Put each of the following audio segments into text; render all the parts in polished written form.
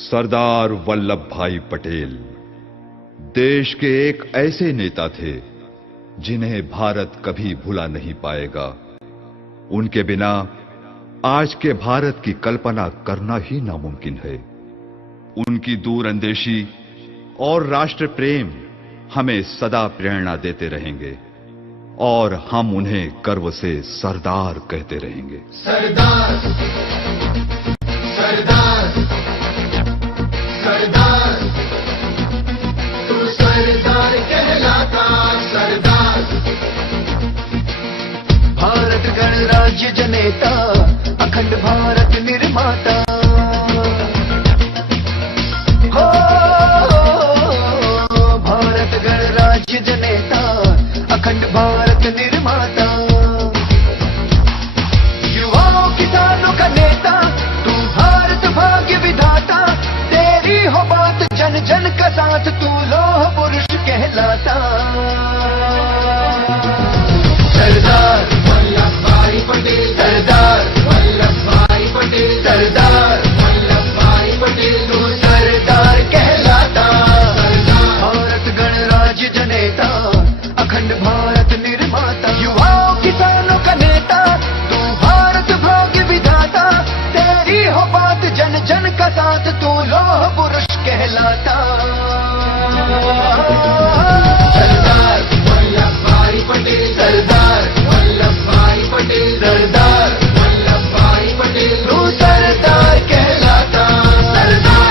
सरदार वल्लभ भाई पटेल देश के एक ऐसे नेता थे जिन्हें भारत कभी भुला नहीं पाएगा। उनके बिना आज के भारत की कल्पना करना ही नामुमकिन है। उनकी दूरंदेशी और राष्ट्र प्रेम हमें सदा प्रेरणा देते रहेंगे और हम उन्हें गर्व से सरदार कहते रहेंगे। सरदार सरदार सरदार, तू सरदार कहलाता सरदार। भारत गणराज्य जनेता, अखंड भारत निर्माता। हो भारत गणराज्य जनेता, अखंड भारत निर्माता। युवाओं किसानों का नेता, तू भारत भाग्य विधाता। तेरी हो बात जन जन का साथ, तू लोह पुरुष कहलाता। सरदार वल्लभ भाई पटेल, सरदार वल्लभ भाई पटेल, सरदार वल्लभ भाई पटेल, तू सरदार कहलाता। भारत गणराज्य जनेता, अखंड भारत निर्माता। युवाओं किसानों का नेता, तू भारत भाग्य विधाता। तेरी हो बात जन जन का साथ, तू लोह पुरुष कहलाता। सरदार वल्लभ भाई पटेल, सरदार वल्लभ भाई पटेल, सरदार वल्लभ भाई पटेल, तू सरदार कहलाता। सरदार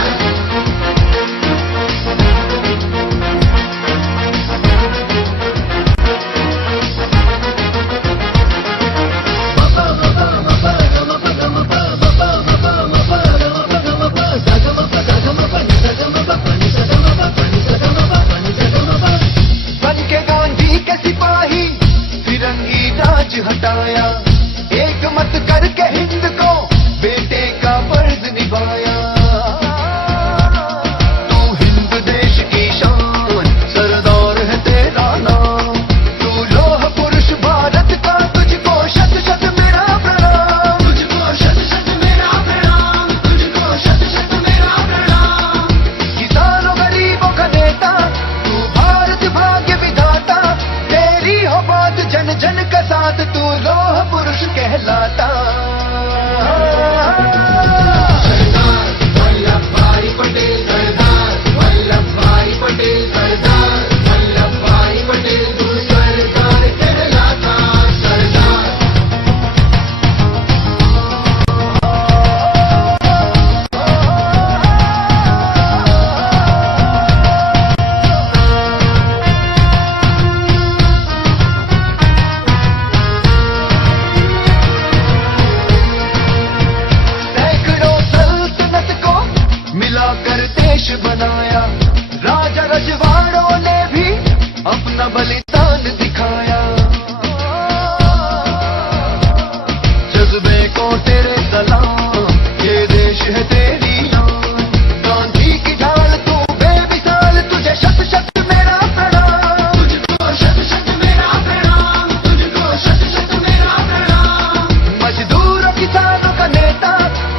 बन के गांधी के सिपाही, फिरंगी राज हटाया। एक मत करके हिंद को बेटे का फर्ज निभाया। तू हिंद देश की शान, सरदार है तेरा नाम। तू लोह पुरुष भारत का, तुझको शत शत मेरा प्रणाम। तुझको शत शत मेरा प्रणाम, तुझको शत शत मेरा प्रणाम। किसानों गरीबों का नेता, तू भारत भाग्य विधाता। तेरी हो बात जन जन का साथ, तू लोह पुरुष कहलाता। सरदार वल्लभ भाई पटेल, सरदार वल्लभ भाई पटेल, सरदार वल्लभ भाई पटेल, तू सरदार कहलाता। सरदार सैकड़ों सल्तनत को मिलाकर देश बनाया। राजा रजवाड़ों ने भी अपना बलिदान दिखाया। जज्बे को तेरे सलाम, ये देश है तेरी नाम। गांधी की ढाल तू बेमिसाल, तुझे शत शत मेरा प्रणाम। तुझको शत शत मेरा प्रणाम, तुझको शत शत मेरा प्रणाम। मजदूरों किसानों का नेता,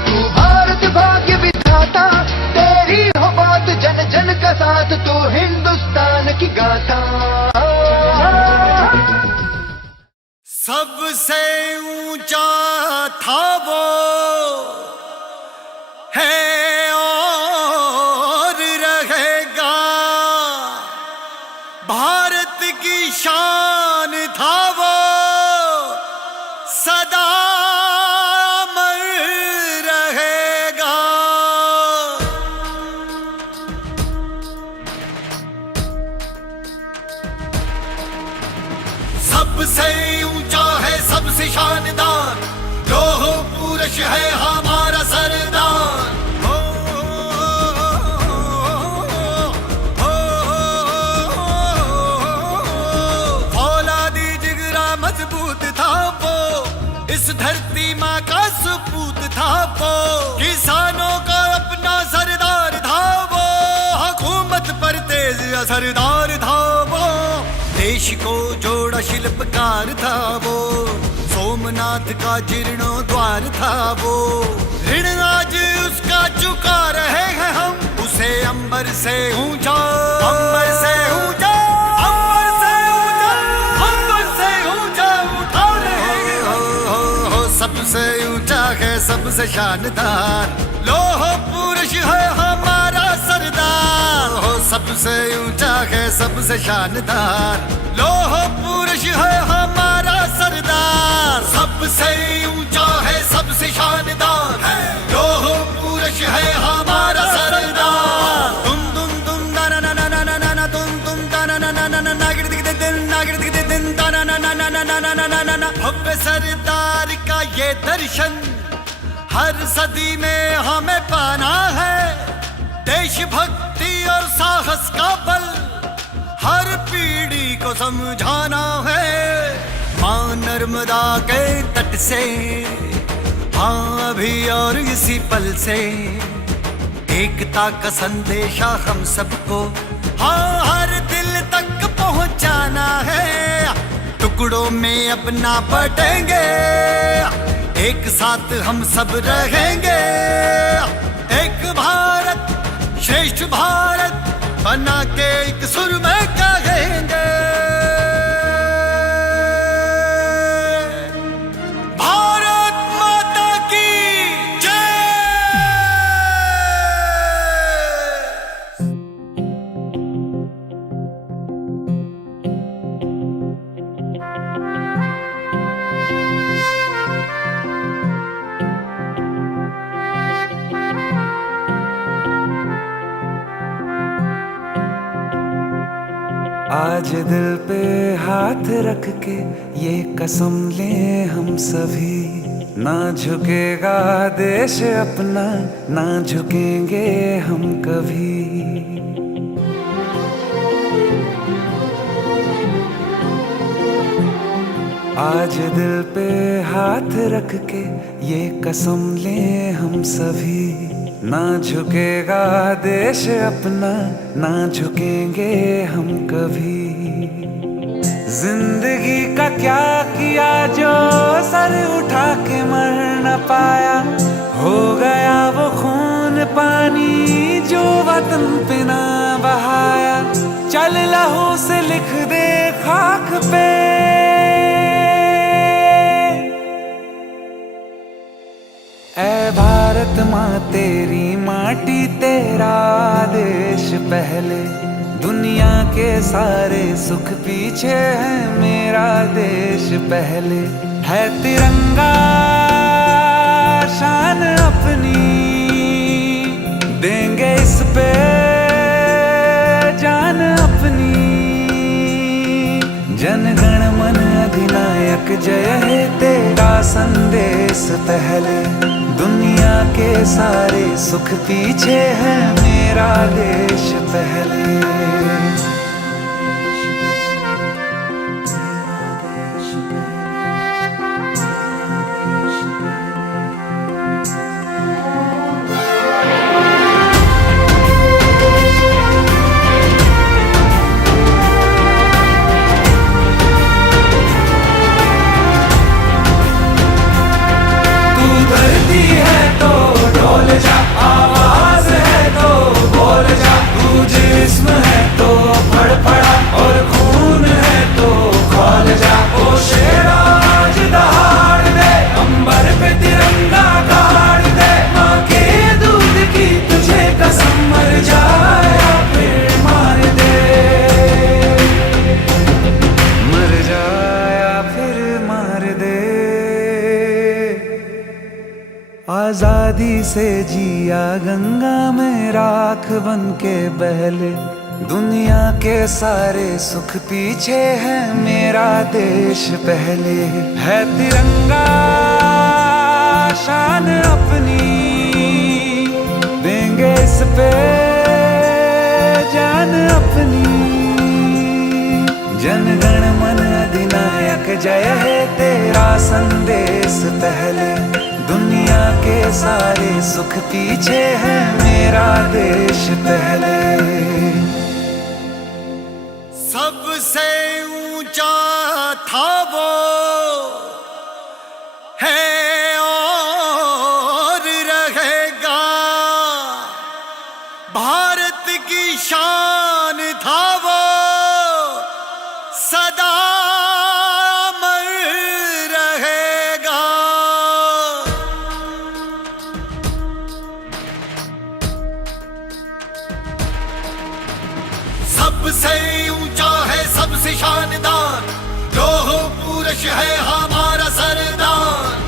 तू भारत भाग्य विधाता। तेरी हो बात जन जन का साथ, तू हिंदुस्तान की गाथा। सबसे ऊंचा था वो है और रहेगा। भारत की शान था वो, सदा अमर रहेगा। सबसे ऊंचा है सबसे शानदार, लोह पुरुष है हमारा सरदार। हो, फौलादी जिगरा मजबूत था वो, इस धरती माँ का सपूत था वो। किसानों का अपना सरदार था वो, हुकूमत पर तेज असरदार था वो। देश को जोड़ा शिल्पकार था वो, सोमनाथ का जीर्णोद्वार था वो। ऋण आज उसका चुका रहे हैं हम, से ऊंचा अंबर से ऊंचा, अंबर से ऊंचा, अंबर से ऊंचा उठा रहे हो। सबसे ऊंचा है सबसे शानदार, लोह पुरुष है हमारा सरदार। हो सबसे ऊंचा है सबसे शानदार, लोह पुरुष है हमारा सरदार। सबसे ऊंचा है सबसे शानदार है, लोह पुरुष है हमारा सरदार। तुम तुम ना ना ना ना ना ना ना तुम ना ना ना ना ना ना नागिर दिख दे दिन, नागिर दिख दे दिन, ना ना ना ना ना ना ना ना ना ना ना। भव्य सरदार का ये दर्शन हर सदी में हमें पाना है। देशभक्ति और साहस का बल हर पीढ़ी को समझाना है। मां नर्मदा के तट से, हाँ अभी और इसी पल से, एकता का संदेशा हम सबको हाँ हर दिल तक पहुंचाना है। टुकड़ों में अपना बटेंगे, एक साथ हम सब रहेंगे। एक भारत श्रेष्ठ भारत बना के एक सुर में कहेंगे। भारत माता की जय। आज दिल पे हाथ रख के ये कसम ले हम सभी, ना झुकेगा देश अपना, ना झुकेंगे हम कभी। आज दिल पे हाथ रख के ये कसम ले हम सभी, ना झुकेगा देश अपना, ना झुकेंगे हम कभी। जिंदगी का क्या किया जो सर उठा के मर न पाया, हो गया वो खून पानी जो वतन पे ना बहाया। चल लहू से लिख दे खाक पे, ऐ भारत माँ तेरी माटी तेरा देश पहले। दुनिया के सारे सुख पीछे है, मेरा देश पहले। है तिरंगा शान अपनी, देंगे इस पे जान अपनी। जन गण मन अधिनायक जय हे तेरा संदेश पहले। दुनिया के सारे सुख पीछे है, मेरा देश पहले। आजादी से जिया गंगा में राख बन के बहले। दुनिया के सारे सुख पीछे है, मेरा देश पहले। है तिरंगा शान अपनी, देंगे इस पे जान अपनी। जन गण मन अधिनायक जय है तेरा संदेश पहले। दुनिया के सारे सुख पीछे है, मेरा देश पहले। सबसे ऊंचा था वो है और रहेगा भारत भारत की शान था वो, सदा अमर रहेगा। सबसे ऊंचा है सबसे शानदार, लोह पुरुष है हमारा सरदार।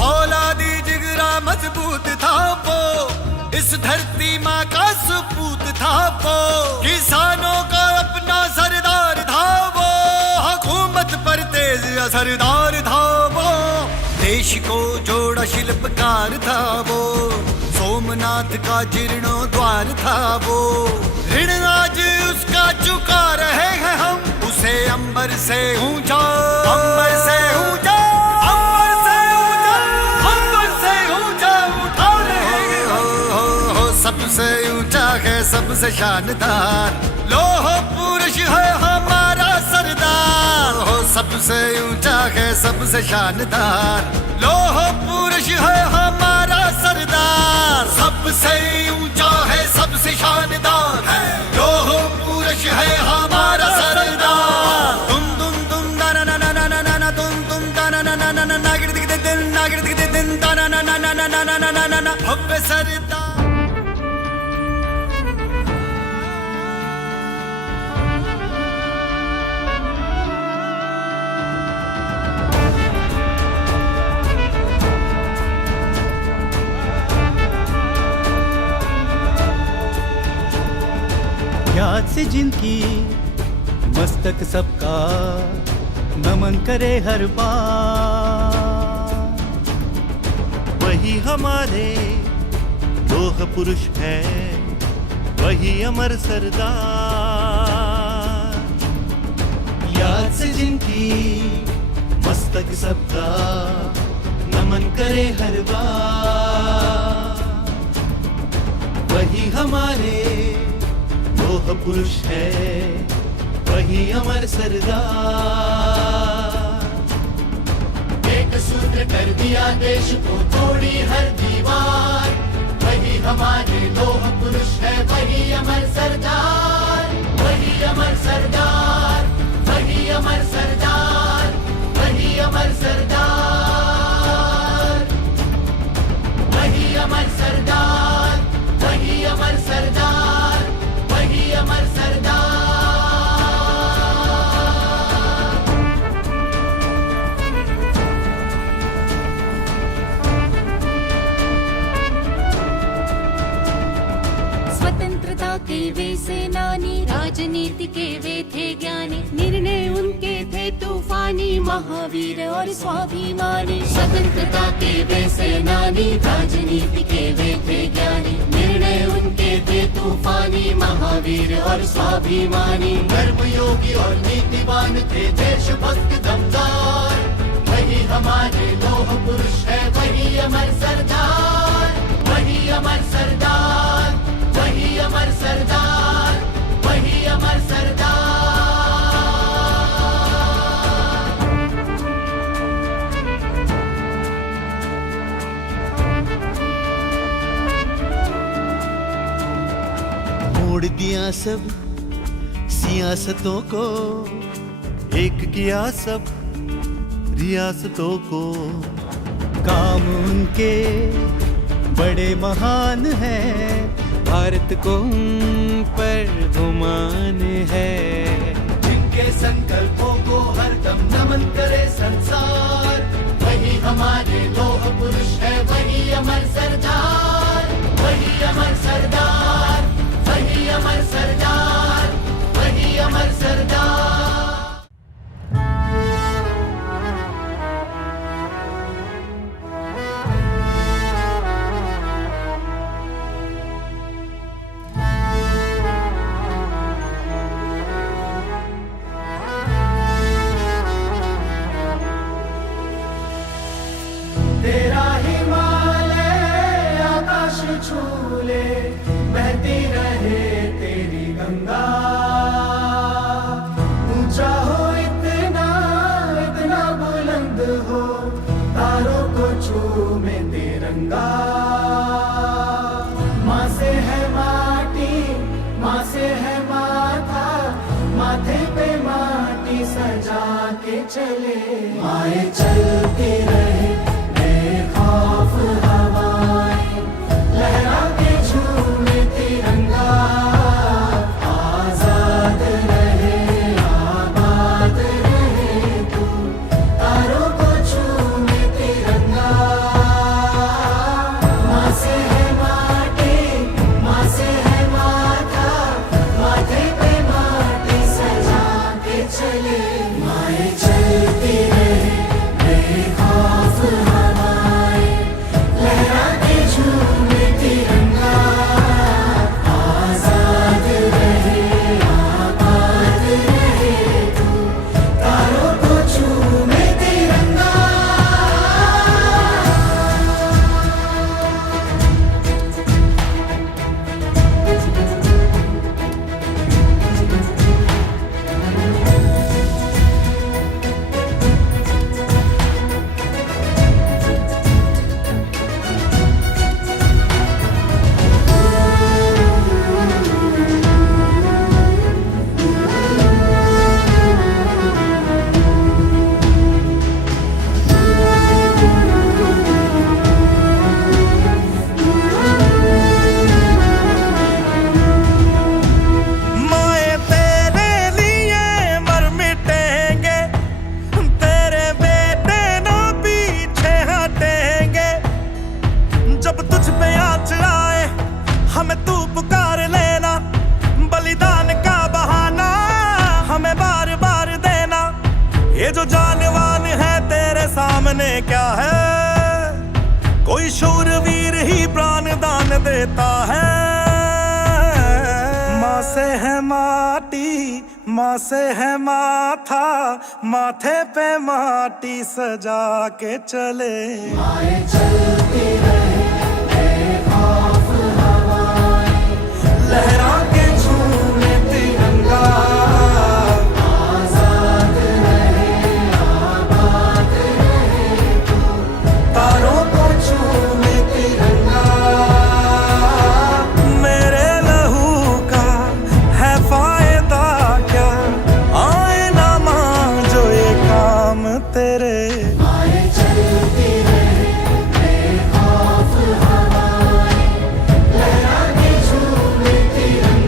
औलादी जिगरा मजबूत था वो, इस धरती माँ का सपूत था वो। किसानों का अपना सरदार था वो, हुकूमत पर तेज असरदार था वो। देश को जोड़ा शिल्पकार था वो, सोमनाथ का जीर्णोद्वार था वो। ऋण आज उसका चुका रहे हैं हम, उसे अंबर से ऊंचा, अंबर से ऊंचा, अंबर से ऊंचा, अंबर से ऊंचा उठा रहे हैं। सबसे ऊंचा है सबसे शानदार, लोह पुरुष है हमारा सरदार। हो सबसे ऊंचा है सबसे शानदार, लोह पुरुष है हमारा सरदार। सबसे ऊंचा है सबसे शानदार, लोह पुरुष है हमारा सरदार। तुम ना ना ना ना ना ना ना ना तुम ना ना ना ना ना ना नागिर दिख दे दिन, नागिर दिख दे दिन, ना ना ना ना ना ना ना ना ना ना ना भव्य सरदार। याद से जिनकी मस्तक सबका नमन करे हर बार। वही हमारे लोह पुरुष है, वही अमर सरदार। याद से जिनकी मस्तक सबका नमन करे हर बार। वही हमारे लोह पुरुष है, वही अमर सरदार। एक सूत्र कर दिया देश को तोड़ी हर दीवार, वही हमारे लोह पुरुष है, वही अमर सरदार। वही अमर सरदार, वही अमर सरदार, वही अमर सरदार। वही अमर सरदार, वही अमर सरदार, वही अमर सरदार। स्वतंत्रता के वे सेनानी, राजनीति के वे थे ज्ञानी। निर्णय उनके थे तूफानी, महावीर और स्वाभिमानी। स्वतंत्रता के वे सेनानी, राजनीति के वे थे ज्ञानी। निर्णय उनके थे तूफानी, महावीर और स्वाभिमानी। कर्मयोगी और नीतिवान थे, देशभक्त दमदार। वही हमारे लोह पुरुष है, वही अमर सरदार। वही अमर सरदार, वही अमर सरदार, वही अमर सरदार। मोड़ दिया सब सियासतों को, एक किया सब रियासतों को। काम उनके बड़े महान हैं, भारत को उन पर गुमान है। जिनके संकल्पों को हरदम नमन करे संसार, वही हमारे लोह पुरुष है, वही अमर सरदार। वही अमर सरदार, वही अमर सरदार, वही अमर सरदार। तेरा हिमालय आकाश छू ले, बहती रहे तेरी गंगा। ऊंचा हो इतना, इतना बुलंद हो, झूमे तिरंगा। माँ से है माटी, माँ से है माथा, माथे पे माटी सजा के चले। माए चलती रहे बेखौफ हवाएं, लहरा के झूमे तिरंगा। आजाद रहे आबाद रहे तू, तारों को झूमे तिरंगा। माँ से है माटी, माँ से है माथा, माथे पे माटी सजा के चले। माए चलती रहे बेखौफ हवाएं, लहरा के झूमे तिरंगा। आजाद रहे आबाद रहे तू, तारों को झूमे तिरंगा। माए तेरे लिए मर मिटेंगे, तेरे बेटे न पीछे हटेंगे। जब तुझ पे आँच आए हमें तू पुकार लेना, बलिदान का बहाना हमें बार बार देना। ये जो जानवान है तेरे सामने क्या है, कोई शूरवीर ही प्राण दान देता है। माँ से है माटी, माँ से है माथा, माथे पे माटी सजा के चले। माए चलती रहे बेखौफ हवाएं, लहरा के झूमे तिरंगा। आजाद रहे आबाद रहे तू, तारों को झूमे तिरंगा। मेरे लहू का है फायदा क्या, आए ना मांझो ये काम तेरे। माए चलती रहे बेखौफ हवाएं, लहरा के झूमे तिरंगा।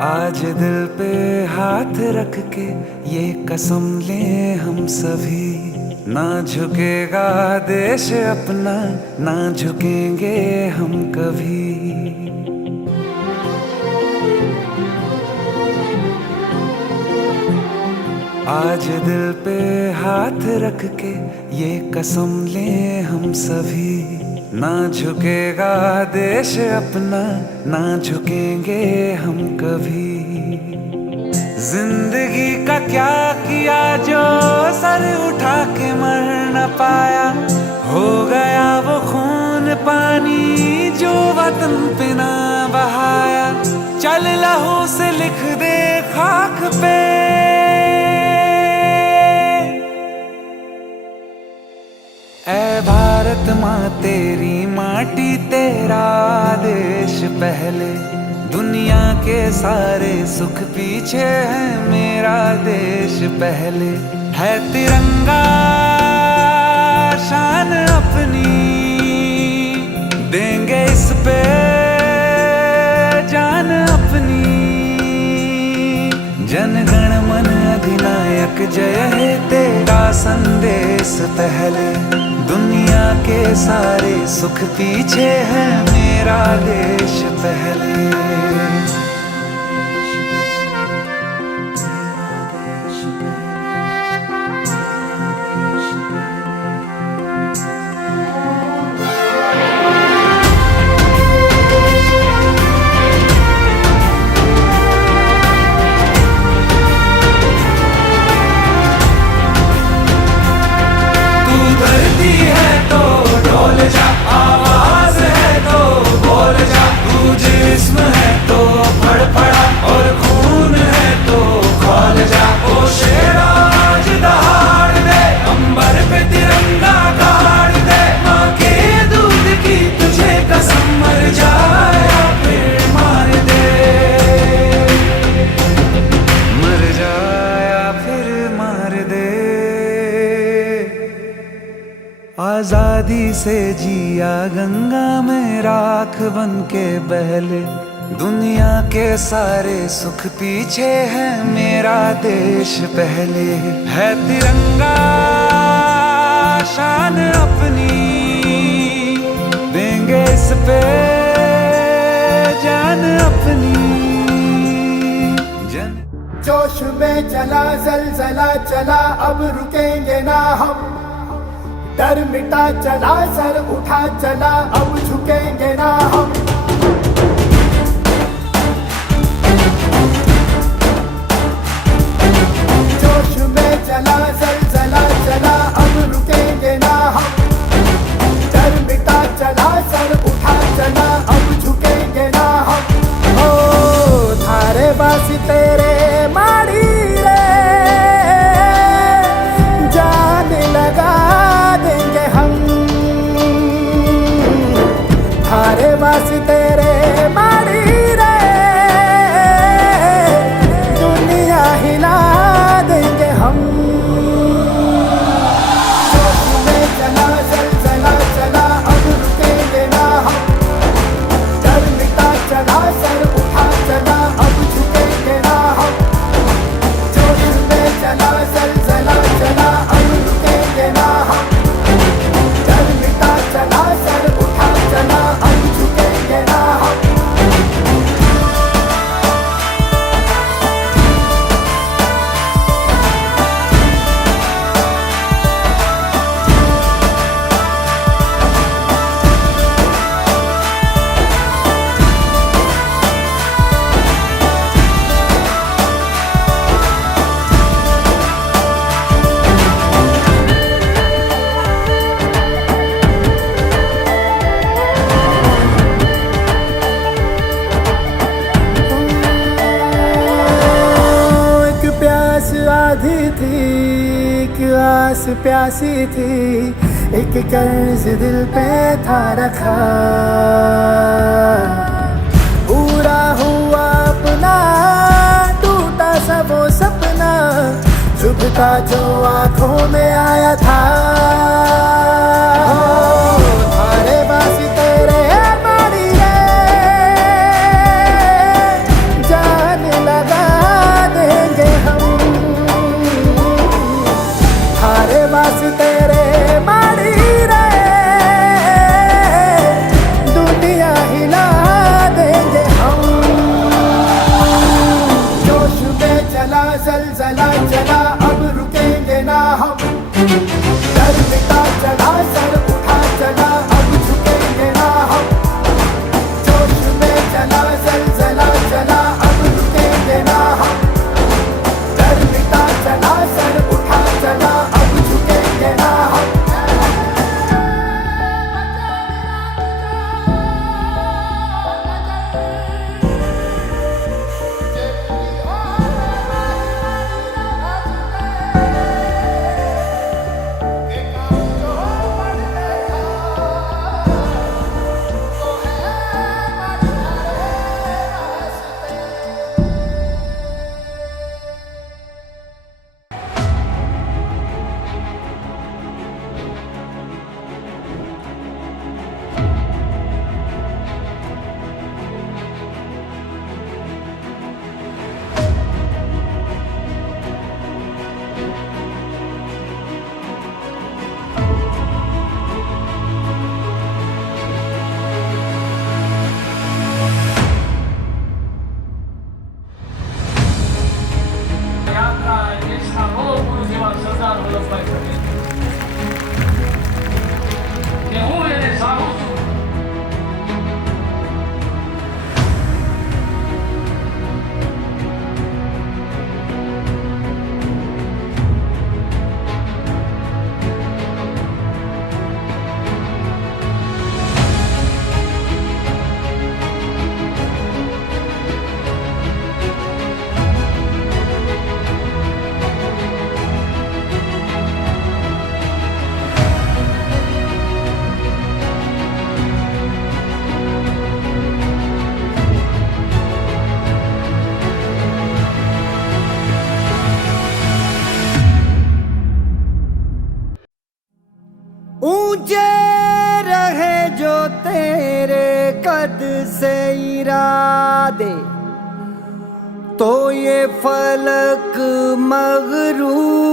आज दिल पे हाथ रख के ये कसम ले हम सभी, ना झुकेगा देश अपना, ना झुकेंगे हम कभी। आज दिल पे हाथ रख के ये कसम ले हम सभी, ना झुकेगा देश अपना, ना झुकेंगे हम कभी। जिंदगी का क्या किया जो सर उठा के मर न पाया, हो गया वो खून पानी जो वतन पे ना बहाया। चल लहू से लिख दे खाक पे, ऐ भारत माँ तेरी माटी तेरा देश पहले, दुनिया के सारे सुख पीछे है मेरा देश पहले। है तिरंगा शान अपनी, देंगे इस पे जान अपनी। जन गण मन अधिनायक जय हे तेरा संदेश पहले, दुनिया के सारे सुख पीछे है मेरा देश पहले। आजादी से जिया गंगा में राख बन के बहले, दुनिया के सारे सुख पीछे है मेरा देश पहले। है तिरंगा शान अपनी, देंगे इस पे जान अपनी। जोश में चला जलजला चला, अब रुकेंगे ना हम। डर मिटा चला सर उठा चला, अब झुकेंगे ना हम। जोश में चला जलजला चला, अब रुकेंगे ना हम। डर मिटा चला सर उठा चला, अब झुकेंगे ना हम। ओ थारे बासी तेरे माड़ी रे, जान लगा देंगे हम। थारे बासी तेरे माड़ी रे, दुनिया हिला देंगे हम। जोश में चला जलजला चला, अब रुकेंगे ना हम। डर मिटा चला सर उठा चला, अब झुकेंगे ना हम। जोश में चला जलजला चला, अब रुकेंगे ना हम। डर मिटा चला सर उठा चला, अब झुकेंगे ना हम। आधी थी एक आस प्यासी थी, एक कर्ज दिल पे था रखा। पूरा हुआ अपना टूटा सा वो सपना, चुभता जो आंखों में आया था। थारे बासी तेरे मारी रे, जान ऊंचे रहे जो तेरे कद से इरादे, तो ये फलक मगरूर।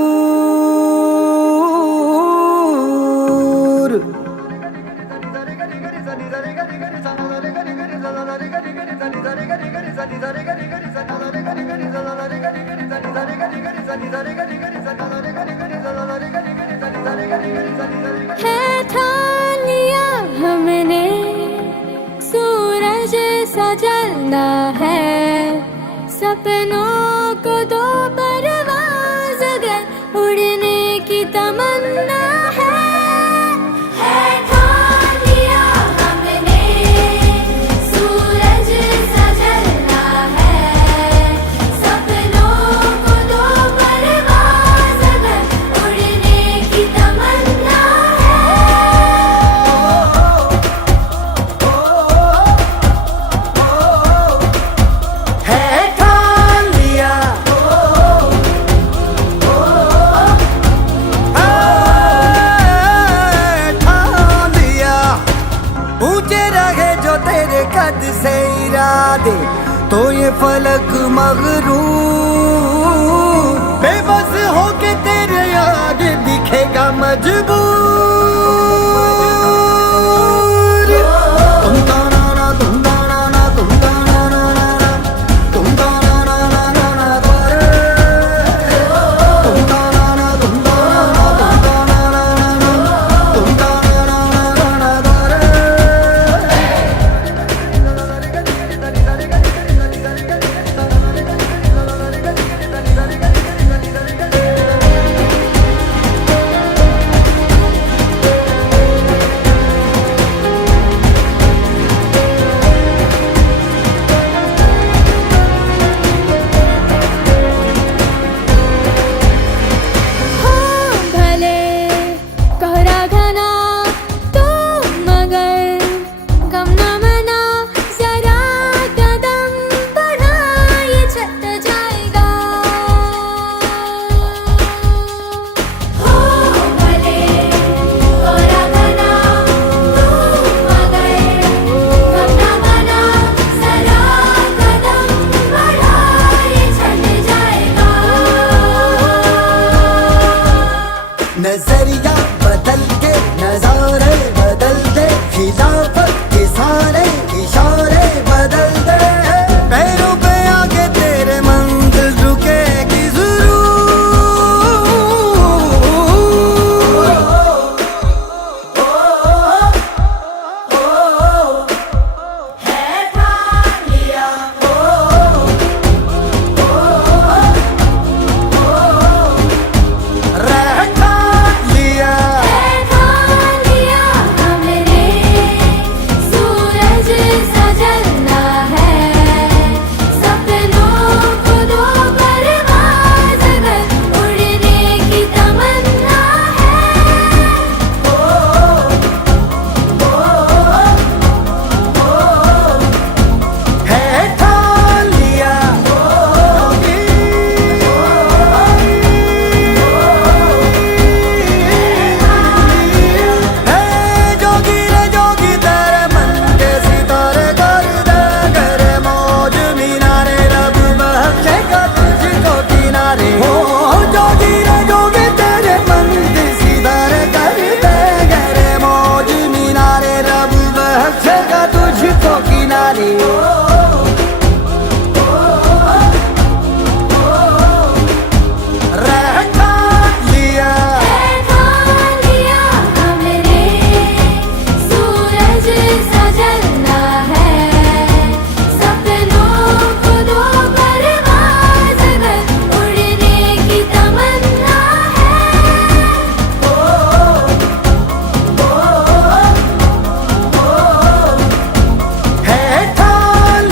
है ठान लिया हमने सूरज सा जलना है, सपनों को दो परवाज़ अगर उड़ने की तमन्ना है। ठान लिया हमने सूरज सा जलना है, सपनों को दो परवाज़ अगर उड़ने की तमन्ना है ठान लिया, ठान लिया। ऊंचे रहे जो तेरे कद से इरादे, तो ये फलक मगरूर। बेबस होके तेरे आगे दिखेगा मजबूर। तुम दाना ना तुम दाना ना तुम दाना ना ना ना, तुम दाना ना ना ना ना गोरे। तुम दाना ना तुम दाना ना तुम दाना ना ना ना, तुम दाना ना ना ना ना गोरे। हो भले कोहरा घना तो मगर गम न मना, जरा कदम बढ़ा ये छट जाएगा। हो भले कोहरा घना तो मगर गम न मना, जरा कदम बढ़ा ये छट जाएगा। नजरिया बदल के नजारे बदल दे, खिलाफत के सारे इशारे बदल दे। पैरों पे आके तेरे मंजिल रुकेगी ठान लिया हमने सूरज सा जलना है, सपनों को दो परवाज़ अगर उड़ने की तमन्ना है ठान लिया। है जोगी रे जोगी तेरे मन के सितारे कर दे, करे मौज मीनारे रब बख्शेगा तुझको किनारे। हो जोगी रे जोगी तेरे मन के सितारे कर दे, करे मौज मीनारे रब बख्शेगा तुझको किनारे। ठान लिया, ठान लिया हमने सूरज सा जलना है, सपनों को दो परवाज़ अगर उड़ने की तमन्ना है ठान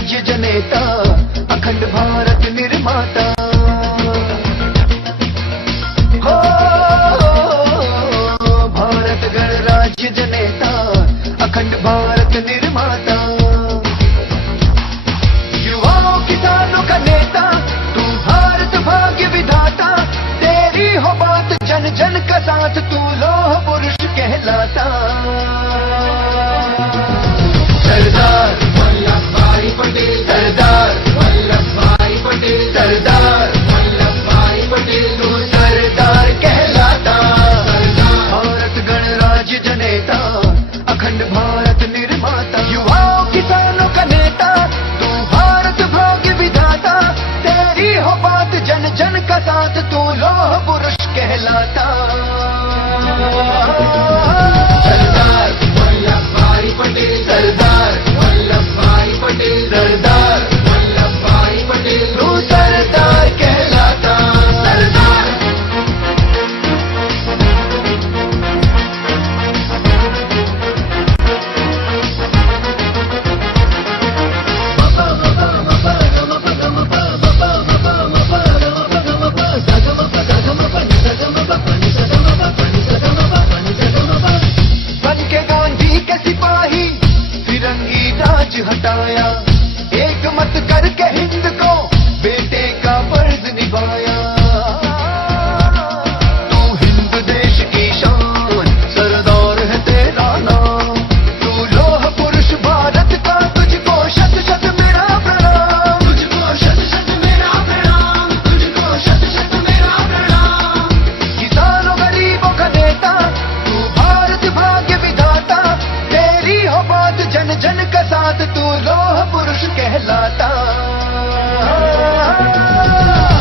गणराज्य जनेता अखंड भारत निर्माता हो भारत गणराज्य जनेता अखंड भारत निर्माता युवाओं किसानों का नेता तू भारत भाग्य विधाता तेरी हो बात जन जन का साथ तू लोह पुरुष कहलाता सरदार वल्लभ भाई पटेल सरदार वल्लभ भाई पटेल सरदार वल्लभ भाई पटेल तू सरदार कहलाता भारत गणराज्य जनेता अखंड भारत निर्माता युवाओं किसानों का नेता तू भारत भाग्य विधाता तेरी हो बात जन जन का साथ तू लोह पुरुष कहलाता सरदार वल्लभ भाई पटेल सरदार वल्लभ भाई पटेल सरदार वल्लभ भाई पटेल तू सरदार कहलाता सरदार बन के गांधी के सिपाही फिरंगी राज हटाया एक मत करके हिंद को बेटे का फर्ज निभाया तू हिंद देश की शान सरदार है तेरा नाम तू लोह पुरुष भारत का तुझको शत शत मेरा प्रणाम तुझको शत शत मेरा प्रणाम तुझको शत शत मेरा प्रणाम किसानों गरीबों का नेता तू भारत भाग्य विधाता तेरी हो बात जन जन का साथ तू लोह पुरुष कहलाता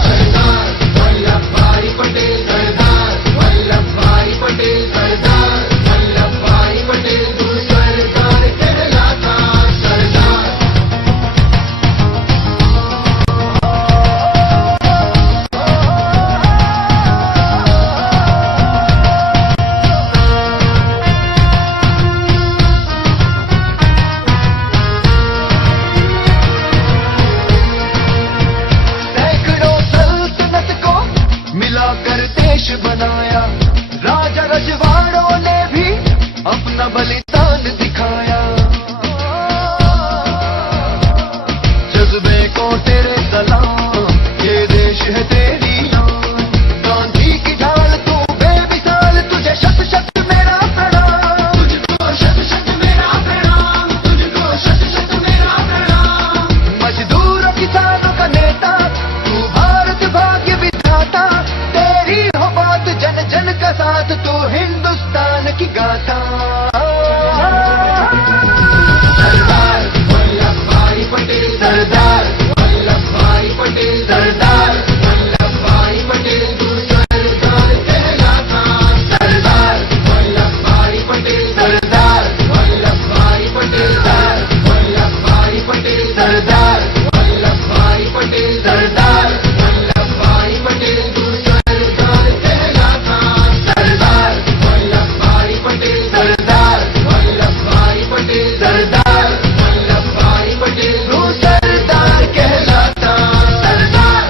सरदार वल्लभ भाई पटेल सरदार वल्लभ भाई पटेल सरदार वल्लभ भाई पटेल तू सरदार कहलाता सरदार सैकड़ों सल्तनत को मिलाकर देश बनाया राजा रजवाड़ों ने भी अपना बलिदान दिखाया जज्बे को तेरे सलाम ये देश है तेरी शान गांधी की ढाल तू बेमिसाल तुझे शत शत मेरा प्रणाम तुझको शत शत मेरा प्रणाम तुझको शत शत मेरा प्रणाम मजदूरों किसानों का नेता तू भारत भाग्य विधाता तेरी हो बात जन जन का साथ तू हिंदुस्तान की गाथा सरदार वल्लभ भाई पटेल सरदार वल्लभ भाई पटेल सरदार वल्लभ भाई पटेल तू सरदार कहलाता सरदार वल्लभ भाई पटेल सरदार वल्लभ भाई पटेल सरदार वल्लभ भाई पटेल सरदार वल्लभ भाई पटेल सरदार वल्लभ भाई पटेल तू सरदार कहलाता सरदार वल्लभ भाई पटेल सरदार वल्लभ भाई पटेल सरदार वल्लभ भाई पटेल तू सरदार कहलाता सरदार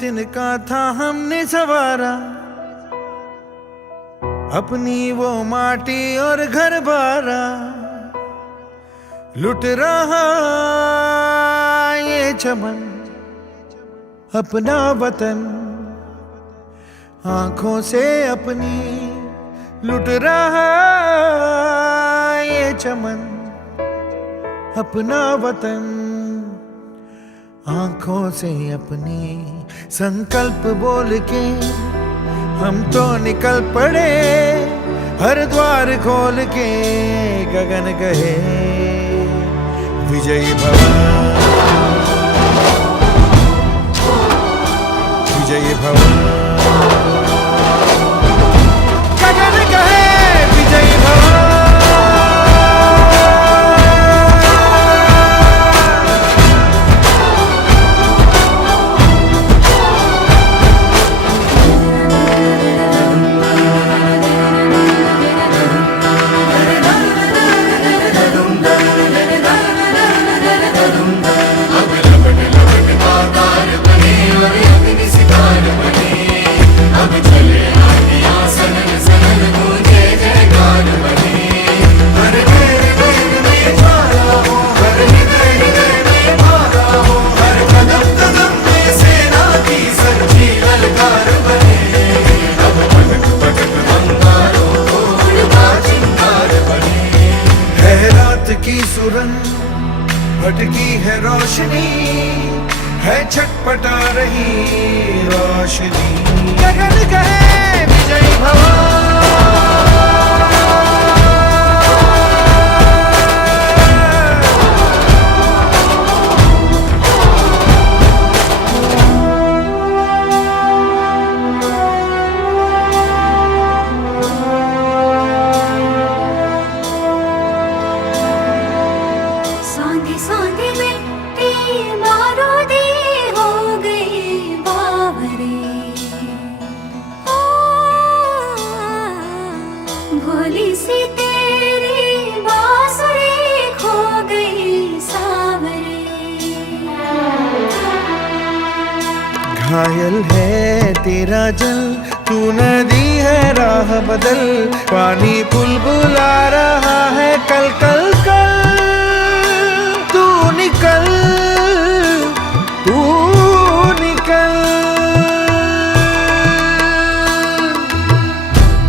तिनका था हमने सवारा अपनी वो माटी और घर बारा लुट रहा ये चमन अपना वतन आंखों से अपनी लुट रहा ये चमन अपना वतन आंखों से अपनी संकल्प बोल के हम तो निकल पड़े हर द्वार खोल के गगन गए विजयी भवन विजयी भव। गगन कहे विजयी भव। की सुरंग भटकी है रोशनी, है छटपटा रही रोशनी। गगन कहे विजयी भव। भोली सी तेरी बांसुरी खो गई सावरे। घायल है तेरा जल, तू नदी है राह बदल। पानी बुलबुला रहा है कल कल कल। तू निकल, तू निकल।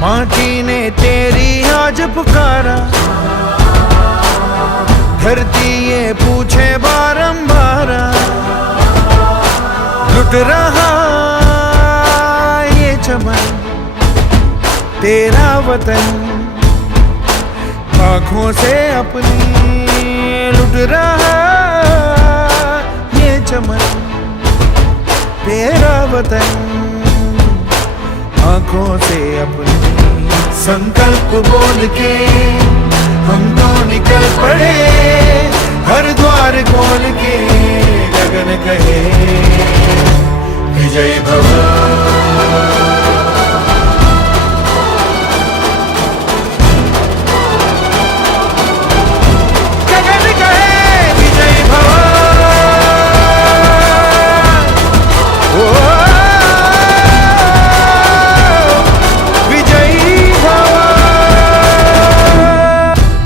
माटी ने तेरी आज पुकारा, धरती ये पूछे बारंबार। लुट रहा ये चमन तेरा वतन, आँखों से अपनी लुट रहा ये चमन तेरा वतन, आँखों से अपनी। संकल्प बोल के हम तो निकल पड़े, हर द्वार खोल के गगन कहे विजयी भव। गगन कहे विजयी भव।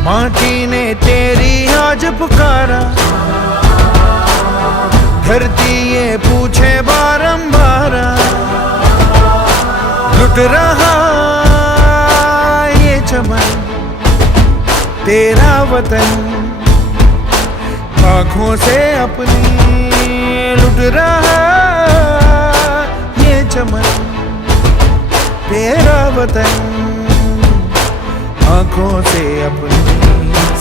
माटी ने तेरी आज पुकारा, धरती ये पूछे बारंबार। लुट रहा ये चमन तेरा वतन, आँखों से अपनी लुट रहा ये चमन तेरा वतन, आँखों से अपनी।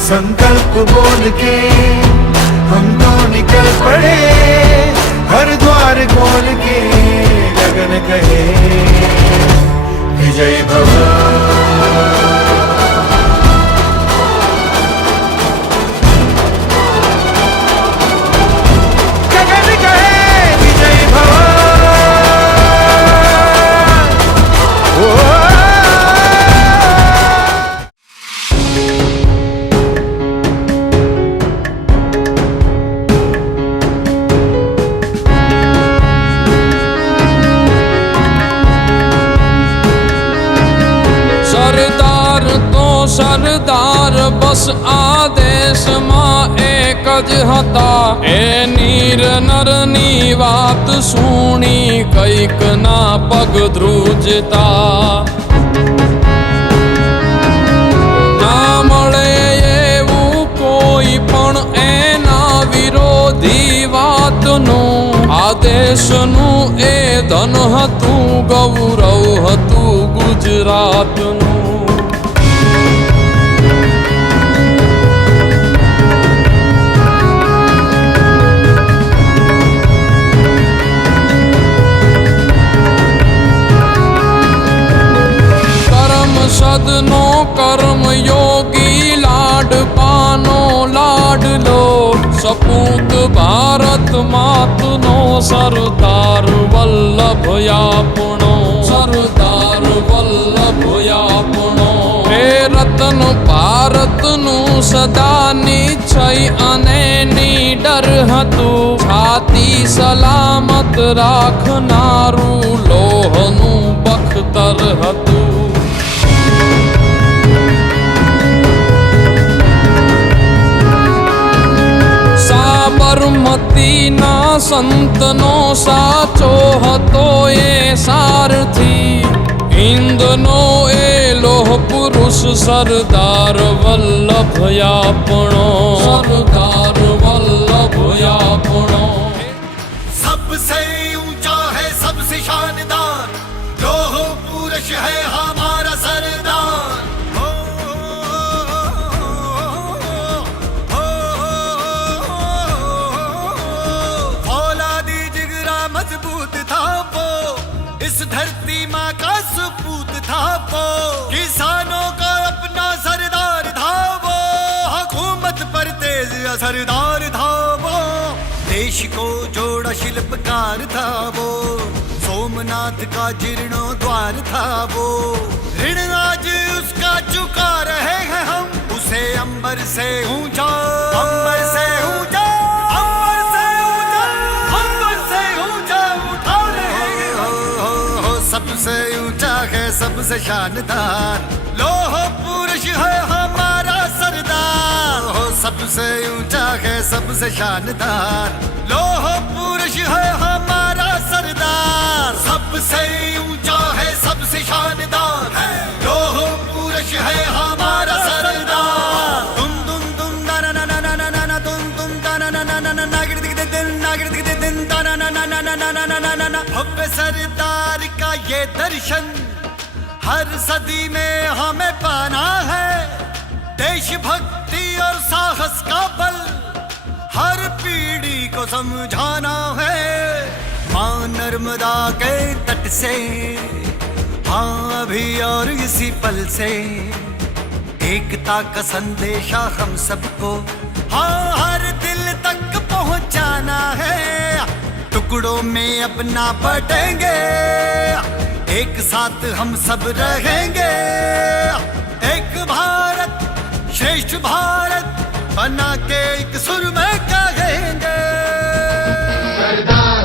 संकल्प बोल के हम तो निकल पड़े, हर द्वार खोल के गगन कहे विजयी भव। गगन कहे विजयी भव। સરદાર બસ આદેશમાં એક જ હતા, એ નીર નરની વાત સુણી કઈક ના પગ ધ્રુજતા। ના મળે એવું કોઈ પણ એના વિરોધી વાતનું, આદેશનું એ ધન હતું, ગૌરવ હતું ગુજરાતનું। સપૂત ભારત માતનો સરદાર વલ્લભ આપણો, સરદાર વલ્લભ આપણો. હે રતન ભારતનું સદા નિશ્ચય અને નીડર હતું, છાતી સલામત રાખનારું લોહનું બખ્તર હતું. સાબરમતીના સંતનો સાચો હતો એ સારથી, હિન્દનો એ લોહ પુરુષ સરદાર વલ્લભ આપણો, સરદાર વલ્લભ આપણો. सबसे ऊंचा है सबसे शानदार, लोह पुरुष है हमारा सरदार. हो, औलादी जिगरा मजबूत था वो, इस धरती माँ का सपूत था वो, किसानों का अपना सरदार था वो, हुकूमत पर तेज असरदार था वो, देश को जोड़ा शिल्पकार था वो, सोमनाथ का जीर्णोद्वार था वो, ऋण आज उसका चुका रहे हैं हम, उसे अंबर से ऊंचा, अंबर से ऊंचा, अंबर से ऊंचा, अंबर से ऊंचा उठा रहे हैं हम. सबसे ऊंचा है सबसे शानदार, लोह पुरुष है हमारा सरदार. हो सबसे ऊंचा है सबसे शानदार, लोह पुरुष है हमारा सरदार. सबसे ऊंचा है सबसे शानदार, लोह पुरुष है हमारा सरदार. तुम तुम ना ना ना ना ना ना ना तुम ना ना ना ना ना ना नागिर दिख दिन नागिर दिख दिन ना ना ना ना ना ना ना ना ना ना ना. भव्य सरदार का ये दर्शन हर सदी में हमें पाना है, देशभक्ति और साहस का बल हर पीढ़ी को समझाना है. मां नर्मदा के तट से, हाँ अभी और इसी पल से, एकता का संदेशा हम सबको, हाँ हर दिल तक पहुंचाना है. टुकड़ों में अपना बटेंगे, एक साथ हम सब रहेंगे, एक भारत श्रेष्ठ भारत बना के एक सुर में कहेंगे. सरदार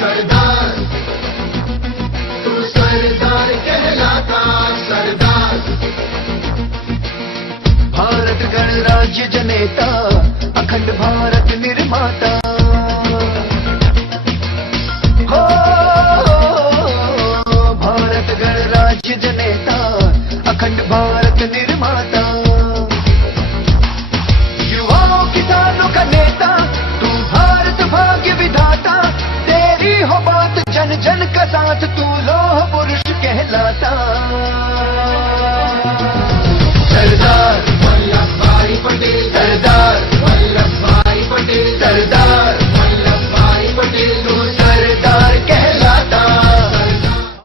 सरदार तू सरदार कहलाता, सरदार भारत गणराज्य जनेता, अखंड भारत निर्माता. हो भारत गणराज्य जनेता, अखंड भारत निर्माता. युवाओं किसानों का नेता,